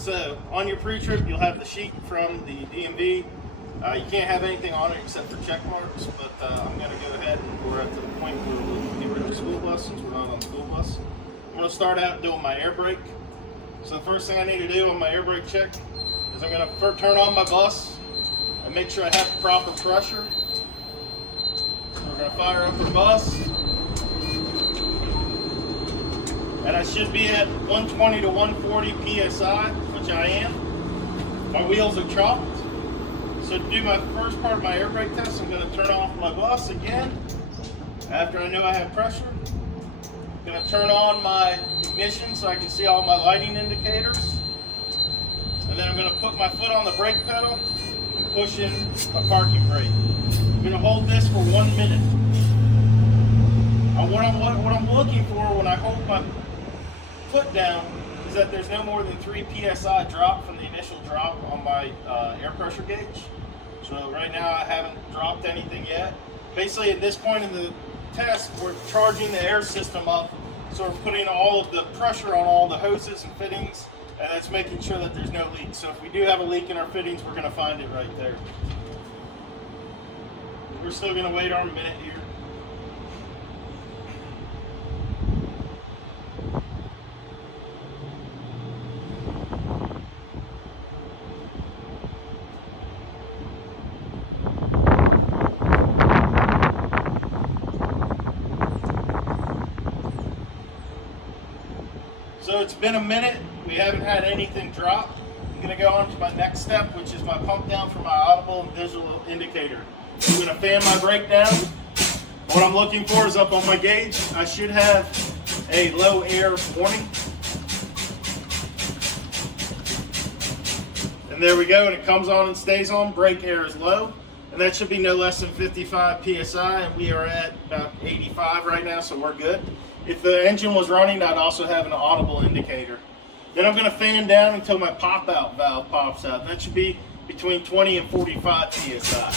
so on your pre-trip, you'll have the sheet from the DMV. You can't have anything on it except for check marks, but I'm going to go ahead and we're at the point where we'll get rid of the school bus since we're not on the school bus. I'm going to start out doing my air brake. So the first thing I need to do on my air brake check is I'm going to first turn on my bus and make sure I have the proper pressure. So we're going to fire up our bus. And I should be at 120 to 140 PSI, which I am. My wheels are chopped. So to do my first part of my air brake test, I'm going to turn off my bus again. After I know I have pressure, I'm going to turn on my ignition so I can see all my lighting indicators. And then I'm going to put my foot on the brake pedal and push in my parking brake. I'm going to hold this for 1 minute. What I'm looking for when I hold my foot down is that there's no more than 3 PSI drop from the initial drop on my air pressure gauge. So right now I haven't dropped anything yet. Basically at this point in the test, we're charging the air system up. So we're putting all of the pressure on all the hoses and fittings, and that's making sure that there's no leaks. So if we do have a leak in our fittings, we're gonna find it right there. We're still gonna wait our minute here. So it's been a minute, we haven't had anything drop. I'm gonna go on to my next step, which is my pump down for my audible and visual indicator. I'm gonna fan my brake down. What I'm looking for is up on my gauge. I should have a low air warning. And there we go, and it comes on and stays on. Brake air is low, and that should be no less than 55 PSI, and we are at about 85 right now, so we're good. If the engine was running, I'd also have an audible indicator. Then I'm going to fan down until my pop-out valve pops out. That should be between 20 and 45 PSI.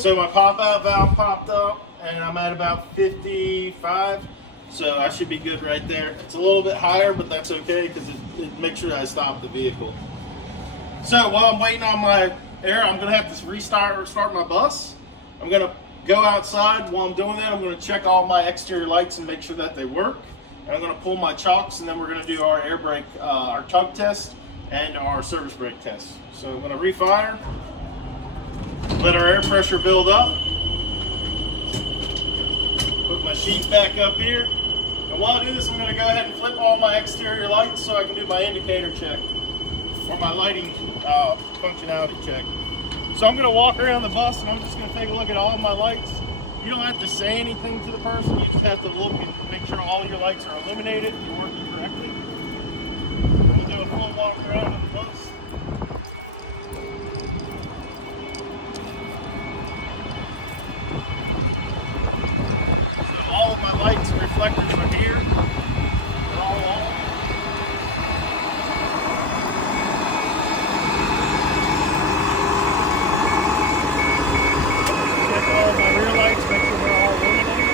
So my pop-out valve popped up, and I'm at about 55. So I should be good right there. It's a little bit higher, but that's okay because it makes sure I stop the vehicle. So while I'm waiting on my air, I'm going to have to start my bus. I'm going to go outside. While I'm doing that, I'm going to check all my exterior lights and make sure that they work. And I'm going to pull my chocks, and then we're going to do our air brake, our tug test, and our service brake test. So I'm going to refire, let our air pressure build up, put my sheet back up here. And while I do this, I'm going to go ahead and flip all my exterior lights so I can do my indicator check, or my lighting functionality check. So I'm going to walk around the bus and I'm just going to take a look at all my lights. You don't have to say anything to the person, you just have to look and make sure all your lights are illuminated and you're working correctly. We'll do a full walk around of the bus. So all of my lights and reflectors are here. They're all on. All of my rear lights, make sure they're all illuminated.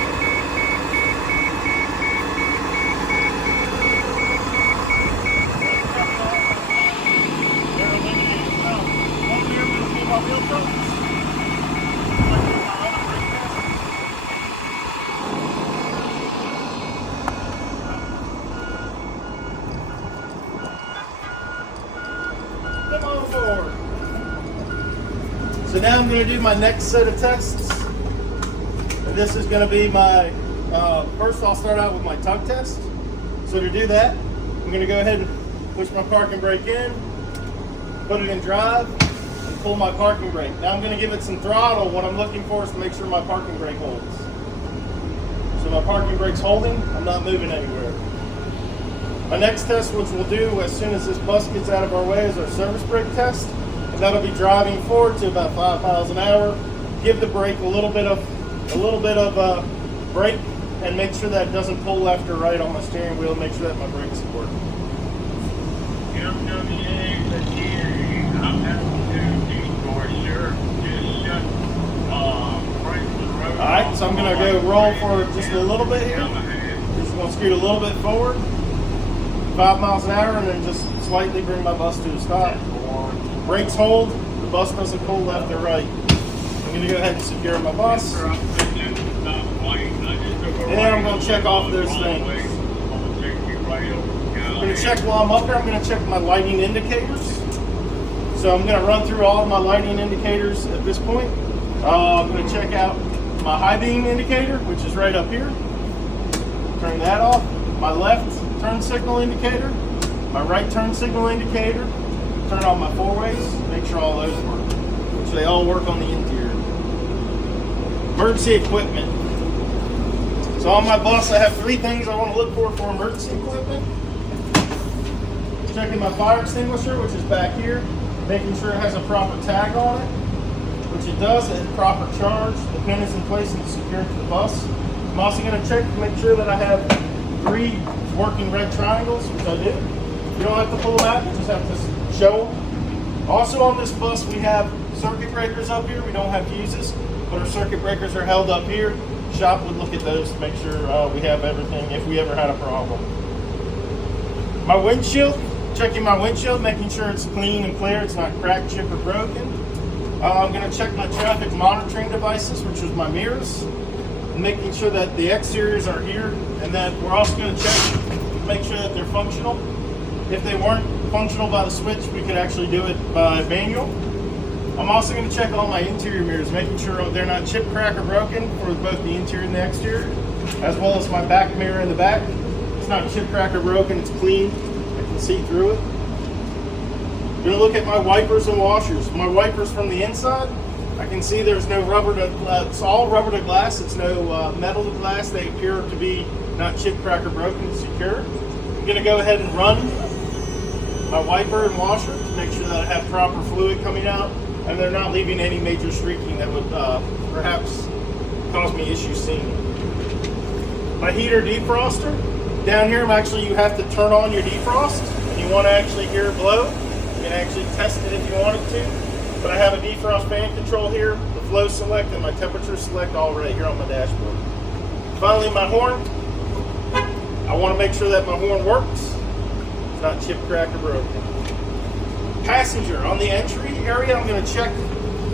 They're illuminated as well. One here, I'm going to pull my wheel focus. Come on forward. So now I'm going to do my next set of tests. And this is going to be my, first I'll start out with my tug test. So to do that, I'm going to go ahead and push my parking brake in, put it in drive, and pull my parking brake. Now I'm going to give it some throttle. What I'm looking for is to make sure my parking brake holds. So my parking brake's holding, I'm not moving anywhere. My next test, which we'll do as soon as this bus gets out of our way, is our service brake test. And that'll be driving forward to about 5 miles an hour. Give the brake a little bit of brake, and make sure that it doesn't pull left or right on my steering wheel. Make sure that my brakes are working. All right, so I'm gonna go roll for just a little bit here. going to scoot a little bit forward, 5 miles an hour, and then just slightly bring my bus to a stop. Brakes hold, the bus doesn't pull left or right. I'm going to go ahead and secure my bus. And I'm going to check off those things. I'm going to check while I'm up there, I'm going to check my lighting indicators. So I'm going to run through all of my lighting indicators at this point. I'm going to check out my high beam indicator, which is right up here. Turn that off. My left turn signal indicator, my right turn signal indicator. Turn on my four-ways, make sure all those work, which they all work on the interior. Emergency equipment. So on my bus, I have 3 things I want to look for emergency equipment. Checking my fire extinguisher, which is back here, making sure it has a proper tag on it, which it does, and proper charge. The pin is in place and secured to the bus. I'm also going to check to make sure that I have 3 working red triangles, which I do. You don't have to pull them out, you just have to show them. Also on this bus, we have circuit breakers up here. We don't have fuses, but our circuit breakers are held up here. Shop would look at those to make sure we have everything if we ever had a problem. My windshield, checking my windshield, making sure it's clean and clear, it's not cracked, chipped, or broken. I'm going to check my traffic monitoring devices, which is my mirrors, and making sure that the exteriors are here, and that we're also going to check, make sure that they're functional. If they weren't functional by the switch, we could actually do it by manual. I'm also going to check all my interior mirrors, making sure they're not chipped, cracked, or broken for both the interior and the exterior, as well as my back mirror in the back. It's not chipped, cracked, or broken, it's clean. I can see through it. I'm going to look at my wipers and washers. My wipers from the inside, I can see there's no rubber to, it's all rubber to glass, it's no metal to glass. They appear to be not chipped, cracked, or broken, it's secure. I'm going to go ahead and run my wiper and washer to make sure that I have proper fluid coming out and they're not leaving any major streaking that would perhaps cause me issues seeing it. My heater defroster. Down here, you have to turn on your defrost, and you want to actually hear it blow. You can actually test it if you wanted to. But I have a defrost fan control here, the flow select, and my temperature select all right here on my dashboard. Finally, my horn. I want to make sure that my horn works. It's not chipped, cracked, or broken. Passenger, on the entry area, I'm going to check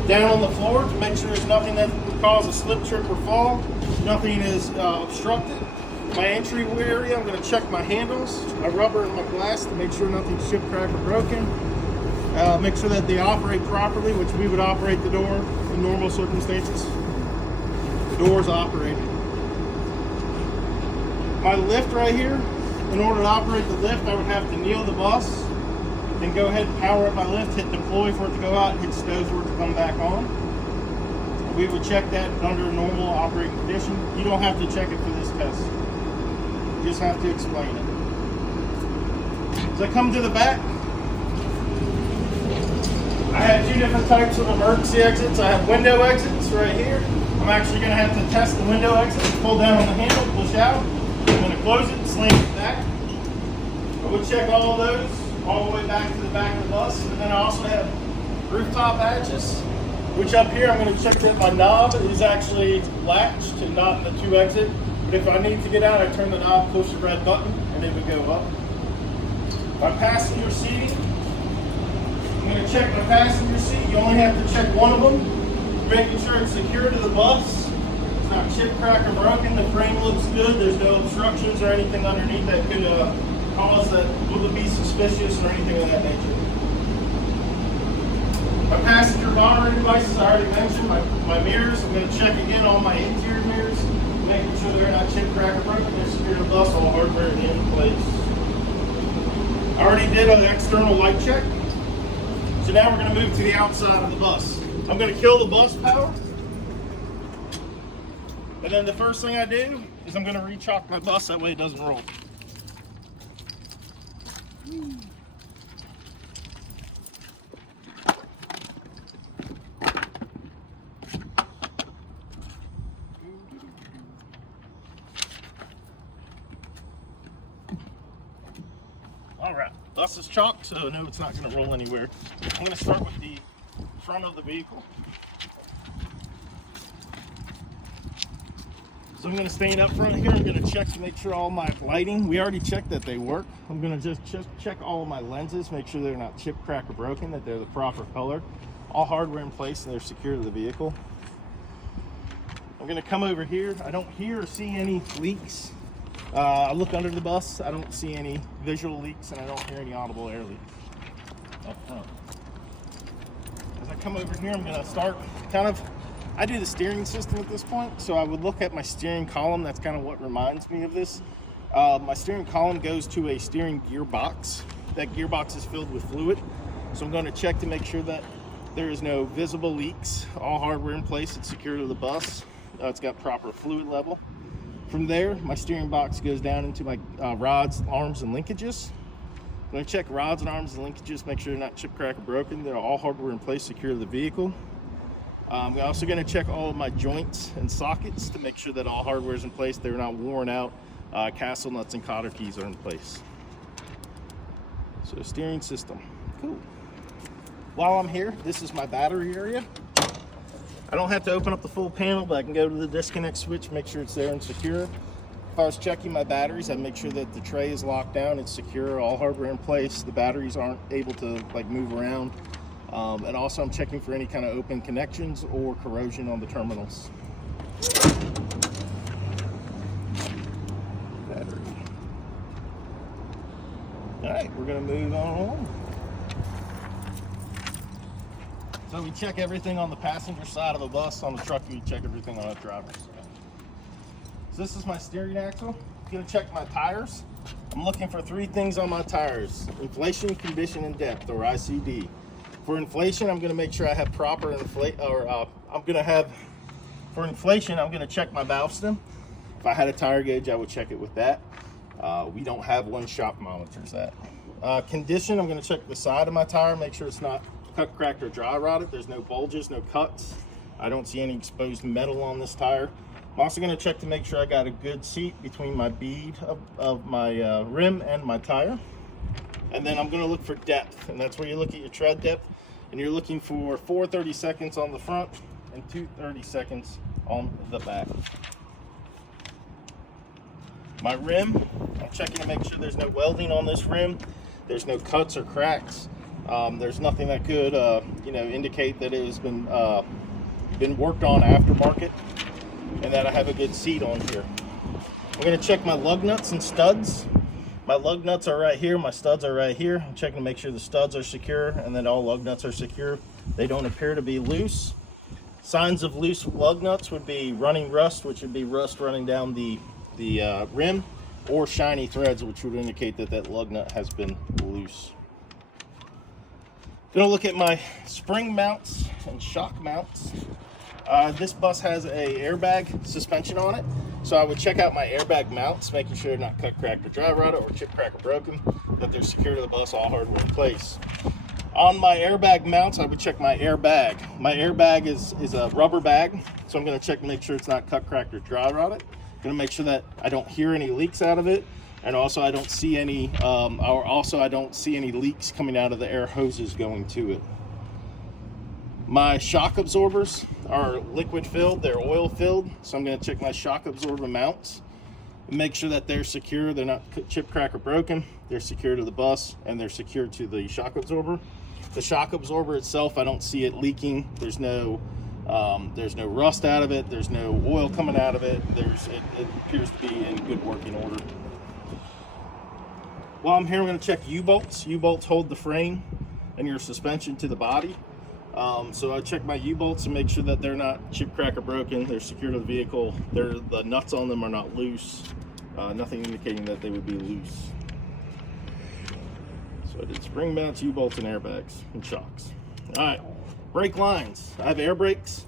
down on the floor to make sure there's nothing that would cause a slip, trip, or fall. Nothing is obstructed. My entry area, I'm going to check my handles, my rubber and my glass to make sure nothing's chipped, cracked, or broken. Make sure that they operate properly, which we would operate the door in normal circumstances. The door's operated. My lift right here, in order to operate the lift, I would have to kneel the bus and go ahead and power up my lift, hit deploy for it to go out, hit stove for it to come back on. We would check that under a normal operating condition. You don't have to check it for this test. You just have to explain it. As I come to the back, I have 2 different types of emergency exits. I have window exits right here. I'm actually going to have to test the window exit, pull down on the handle, push out. I'm going to close it and slam it back. I would check all of those all the way back to the back of the bus. And then I also have rooftop hatches, which up here I'm going to check that my knob is actually latched and not the 2 exit. But if I need to get out, I turn the knob, push the red button, and it would go up. My passenger seating, I'm going to check my passenger seat. You only have to check one of them, making sure it's secure to the bus. It's not chipped, cracked, or broken. The frame looks good. There's no obstructions or anything underneath that could cause that would be suspicious or anything of that nature. My passenger monitoring devices, I already mentioned. My mirrors, I'm going to check again on my interior mirrors, making sure they're not chipped, cracked, or broken. They're secure to the bus, all hardware in place. I already did an external light check. So now we're going to move to the outside of the bus. I'm going to kill the bus power. And then the first thing I do is I'm going to re-chock my bus, that way it doesn't roll. Alright, bus is chocked, so no, it's not going to roll anywhere. I'm going to start with the front of the vehicle. So I'm going to stand up front here. I'm going to check to make sure all my lighting, we already checked that they work. I'm going to just check all of my lenses, make sure they're not chip, crack, or broken, that they're the proper color. All hardware in place and they're secure to the vehicle. I'm going to come over here. I don't hear or see any leaks. I look under the bus. I don't see any visual leaks and I don't hear any audible air leaks up front. As I come over here, I'm going to start I do the steering system at this point, so I would look at my steering column. That's kind of what reminds me of this. My steering column goes to a steering gearbox. That gearbox is filled with fluid, so I'm going to check to make sure that there is no visible leaks. All hardware in place, it's secure to the bus. It's got proper fluid level. From there, my steering box goes down into my rods, arms, and linkages. I'm going to check rods and arms and linkages, make sure they're not chip, crack, or broken. They're all hardware in place, secure to the vehicle. I'm also going to check all of my joints and sockets to make sure that all hardware is in place. They're not worn out. Castle nuts and cotter keys are in place. So steering system, cool. While I'm here, this is my battery area. I don't have to open up the full panel, but I can go to the disconnect switch, make sure it's there and secure. If I was checking my batteries, I'd make sure that the tray is locked down, it's secure, all hardware in place. The batteries aren't able to move around. And also I'm checking for any kind of open connections or corrosion on the terminals. Battery. All right, we're gonna move on. So we check everything on the passenger side of the bus. On the truck, we check everything on the driver's side. So this is my steering axle. I'm gonna check my tires. I'm looking for 3 things on my tires: inflation, condition, and depth, or ICD. For inflation, I'm going to make sure I have proper inflation, for inflation, I'm going to check my valve stem. If I had a tire gauge, I would check it with that. We don't have one, shop monitors that. Condition, I'm going to check the side of my tire, make sure it's not cut, cracked, or dry rotted. There's no bulges, no cuts. I don't see any exposed metal on this tire. I'm also going to check to make sure I got a good seat between my bead of my rim and my tire. And then I'm going to look for depth, and that's where you look at your tread depth. And you're looking for 4 30-seconds on the front and 2 30-seconds on the back. My rim, I'm checking to make sure there's no welding on this rim. There's no cuts or cracks. There's nothing that could, indicate that it has been worked on aftermarket, and that I have a good seat on here. I'm going to check my lug nuts and studs. My lug nuts are right here, my studs are right here. I'm checking to make sure the studs are secure and that all lug nuts are secure. They don't appear to be loose. Signs of loose lug nuts would be running rust, which would be rust running down the rim, or shiny threads, which would indicate that that lug nut has been loose. Gonna look at my spring mounts and shock mounts. This bus has a airbag suspension on it. So I would check out my airbag mounts, making sure they're not cut, cracked, or dry rotted, or chip, crack, or broken, that they're secure to the bus, all hardware in place. On my airbag mounts, I would check my airbag. My airbag is a rubber bag, so I'm going to check to make sure it's not cut, cracked, or dry rotted. I'm going to make sure that I don't hear any leaks out of it, and also I don't see any, leaks coming out of the air hoses going to it. My shock absorbers are liquid filled, they're oil filled, so I'm going to check my shock absorber mounts and make sure that they're secure, they're not chip, crack, or broken, they're secure to the bus, and they're secure to the shock absorber. The shock absorber itself, I don't see it leaking. There's no rust out of it, there's no oil coming out of it, it appears to be in good working order. While I'm here, I'm going to check U-bolts. U-bolts hold the frame and your suspension to the body. So I check my U-bolts and make sure that they're not chip, crack, or broken. They're secure to the vehicle. The nuts on them are not loose. Nothing indicating that they would be loose. So I did spring mounts, U-bolts, and airbags and shocks. All right, brake lines. I have air brakes,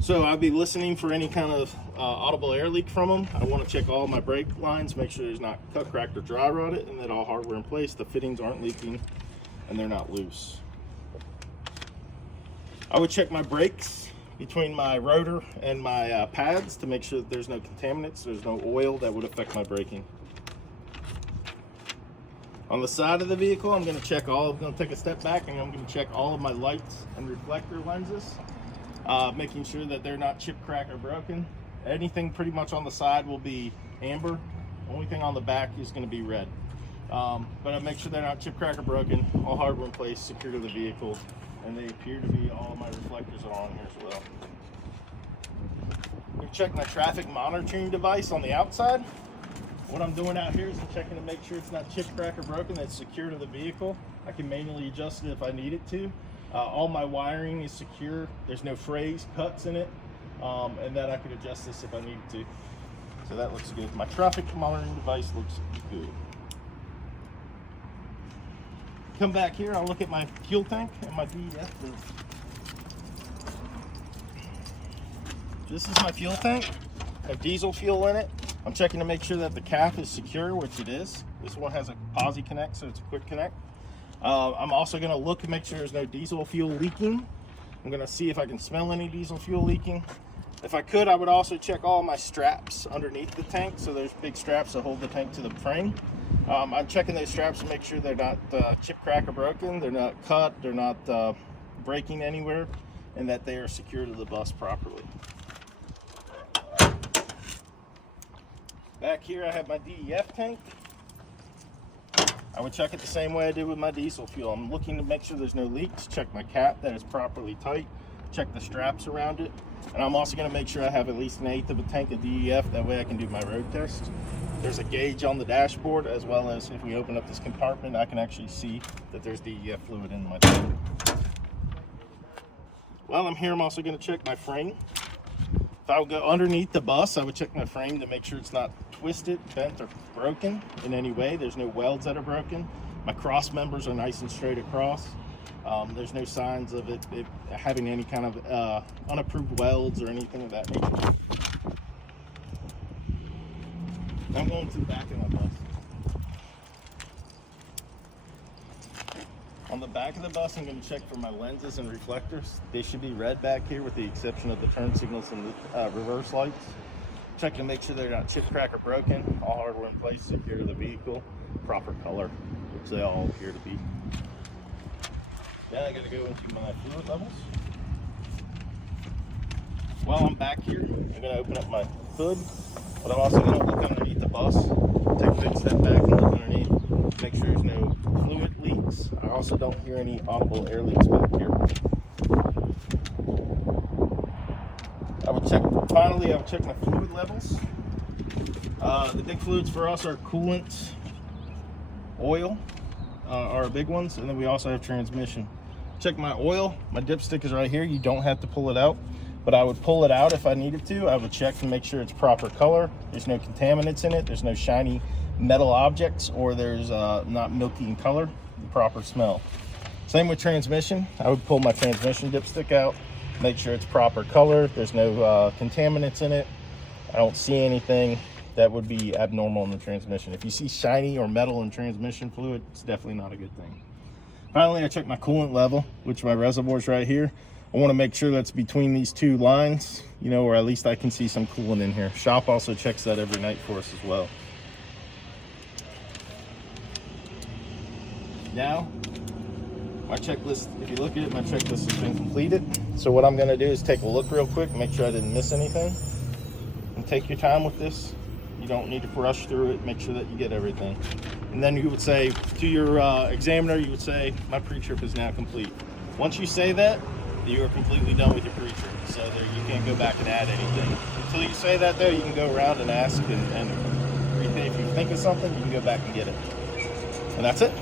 so I'll be listening for any kind of audible air leak from them. I want to check all my brake lines, make sure there's not cut, cracked, or dry rotted, and that all hardware in place. The fittings aren't leaking, and they're not loose. I would check my brakes between my rotor and my pads to make sure that there's no contaminants, there's no oil that would affect my braking. On the side of the vehicle, I'm going to take a step back and I'm going to check all of my lights and reflector lenses, making sure that they're not chip, crack, or broken. Anything pretty much on the side will be amber. Only thing on the back is going to be red. But I make sure they're not chip, crack, or broken. All hardware in place, secure to the vehicle, and they appear to be. All of my reflectors are on here as well. I'm going to check my traffic monitoring device on the outside. What I'm doing out here is I'm checking to make sure it's not chip, crack, or broken, that's secure to the vehicle. I can manually adjust it if I need it to. All my wiring is secure. There's no frays, cuts in it, and that I could adjust this if I needed to. So that looks good. My traffic monitoring device looks good. Come back here, I'll look at my fuel tank and my DEF. This is my fuel tank. I have diesel fuel in it. I'm checking to make sure that the cap is secure, which it is. This one has a posi connect, so it's a quick connect. I'm also going to look and make sure there's no diesel fuel leaking. I'm going to see if I can smell any diesel fuel leaking. If I could, I would also check all my straps underneath the tank. So there's big straps that hold the tank to the frame. I'm checking those straps to make sure they're not chip, crack, or broken. They're not cut, they're not breaking anywhere, and that they are secure to the bus properly. Back here I have my DEF tank. I would check it the same way I did with my diesel fuel. I'm looking to make sure there's no leaks, check my cap that is properly tight, check the straps around it, and I'm also going to make sure I have at least 1/8 of a tank of DEF, that way I can do my road test. There's a gauge on the dashboard, as well as if we open up this compartment, I can actually see that there's DEF fluid in my tank. While I'm here, I'm also going to check my frame. If I would go underneath the bus, I would check my frame to make sure it's not twisted, bent, or broken in any way. There's no welds that are broken. My cross members are nice and straight across. There's no signs of it having any kind of unapproved welds or anything of that nature. I'm going to the back of my bus. On the back of the bus, I'm going to check for my lenses and reflectors. They should be red back here with the exception of the turn signals and the reverse lights. Check to make sure they're not chip, crack, or broken. All hardware in place, secure to the vehicle, proper color, which they all appear to be. Then I got to go into my fluid levels. While I'm back here, I'm going to open up my hood, but I'm also going to look underneath the bus. Take a big step back and look underneath, make sure there's no fluid leaks. I also don't hear any audible air leaks back here. Finally, I would check my fluid levels. The big fluids for us are coolant, oil, are big ones, and then we also have transmission. Check my oil. My dipstick is right here. You don't have to pull it out, but I would pull it out if I needed to. I would check to make sure it's proper color. There's no contaminants in it. There's no shiny metal objects, or there's not milky in color, the proper smell. Same with transmission. I would pull my transmission dipstick out, make sure it's proper color. There's no contaminants in it. I don't see anything that would be abnormal in the transmission. If you see shiny or metal in transmission fluid, it's definitely not a good thing. Finally, I check my coolant level, which my reservoir's right here. I want to make sure that's between these two lines, or at least I can see some coolant in here. Shop also checks that every night for us as well. Now, my checklist, if you look at it, my checklist has been completed. So what I'm going to do is take a look real quick, make sure I didn't miss anything. And take your time with this. You don't need to rush through it. Make sure that you get everything. And then you would say to your examiner, you would say, my pre-trip is now complete. Once you say that, you are completely done with your pre-trip. So there, you can't go back and add anything. Until you say that, though, you can go around and ask, and if you think of something, you can go back and get it. And that's it.